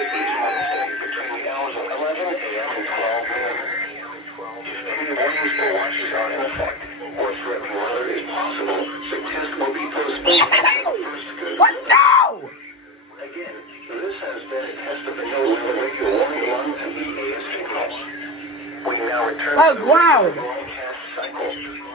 between the hours of 11 a.m. and 12 noon. If any warnings or watches are in effect, or threatening weather is possible, the test will be postponed. What now? Again, this has been a test of the NOAA Radio Warning 1 and EAS signals. We now return That was to loud. the broadcast cycle.